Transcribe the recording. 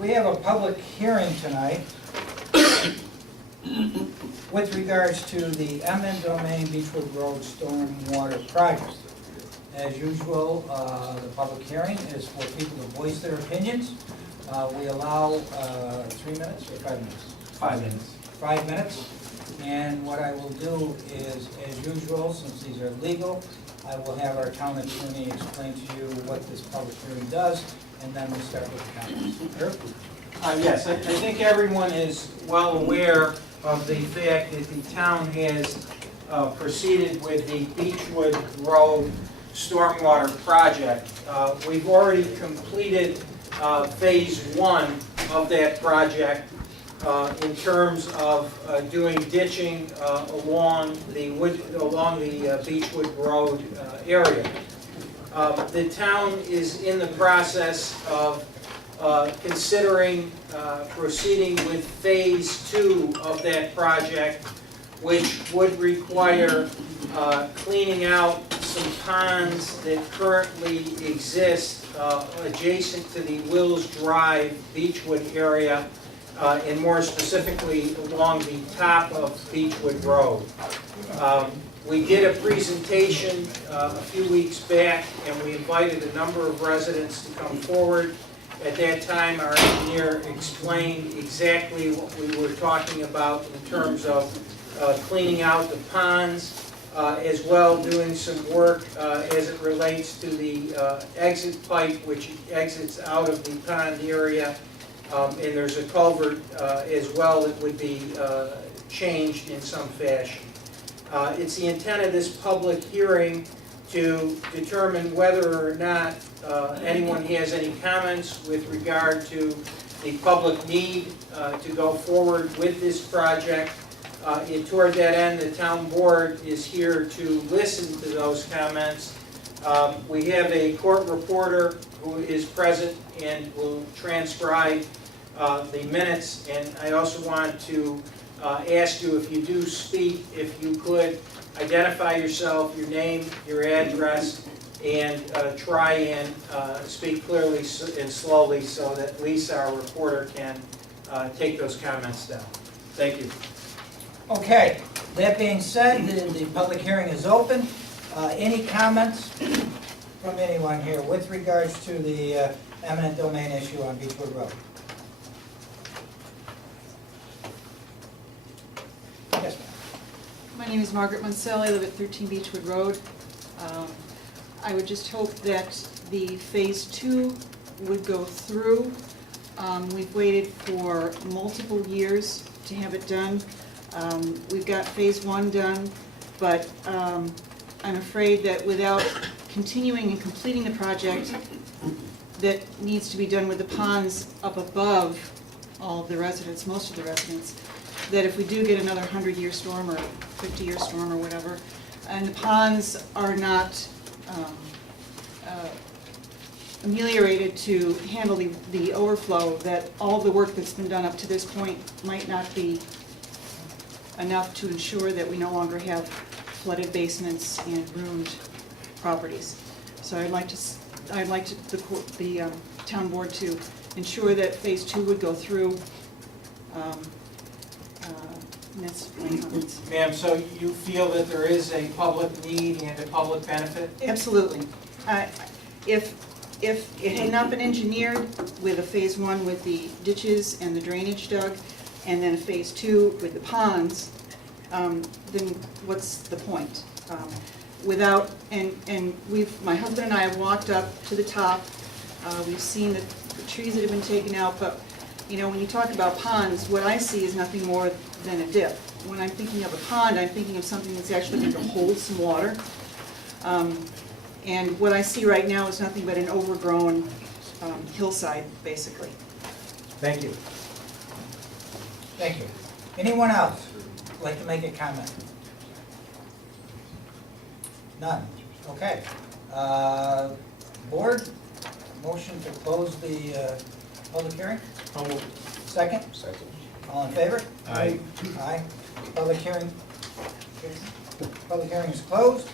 We have a public hearing tonight with regards to the Eminent Domain Beechwood Road Stormwater Project. As usual, the public hearing is for people to voice their opinions. We allow 3 minutes or 5 minutes? 5 minutes. 5 minutes. And what I will do is, as usual, since these are legal, I will have our town attorney explain to you what this public hearing does, and then we'll start with the comments. Herb? Yes, I think everyone is well aware of the fact that the town has proceeded with the Beechwood Road Stormwater Project. We've already completed phase 1 of that project in terms of doing ditching along the Beechwood Road area. The town is in the process of considering proceeding with phase 2 of that project, which would require cleaning out some ponds that currently exist adjacent to the Wills Drive Beechwood area, and more specifically along the top of Beechwood Road. We did a presentation a few weeks back, and we invited a number of residents to come forward. At that time, our engineer explained exactly what we were talking about in terms of cleaning out the ponds, as well doing some work as it relates to the exit pipe which exits out of the pond area. And there's a culvert as well that would be changed in some fashion. It's the intent of this public hearing to determine whether or not anyone has any comments with regard to the public need to go forward with this project. And toward that end, the town board is here to listen to those comments. We have a court reporter who is present and will transcribe the minutes, and I also want to ask you, if you do speak, if you could identify yourself, your name, your address, and try and speak clearly and slowly so that at least our reporter can take those comments down. Thank you. Okay, that being said, the public hearing is open. Any comments from anyone here with regards to the eminent domain issue on Beechwood Road? Yes, ma'am. My name is Margaret Munsell. I live at 13 Beechwood Road. I would just hope that the phase 2 would go through. We've waited for multiple years to have it done. We've got phase 1 done, but I'm afraid that without continuing and completing the project that needs to be done with the ponds up above all of the residents, most of the residents, that if we do get another 100-year storm or 50-year storm or whatever, and the ponds are not ameliorated to handle the overflow, that all the work that's been done up to this point might not be enough to ensure that we no longer have flooded basements and ruined properties. So I'd like the town board to ensure that phase 2 would go through. And that's my comments. Ma'am, so you feel that there is a public need and a public benefit? Absolutely. If it had not been engineered with a phase 1 with the ditches and the drainage dug, and then a phase 2 with the ponds, then what's the point? My husband and I have walked up to the top. We've seen the trees that have been taken out, but you know, when you talk about ponds, what I see is nothing more than a dip. When I'm thinking of a pond, I'm thinking of something that's actually going to hold some water. And what I see right now is nothing but an overgrown hillside, basically. Thank you. Thank you. Anyone else like to make a comment? None. Okay. Board, motion to close the public hearing? Second? Second. All in favor? Aye. Aye. Public hearing is closed.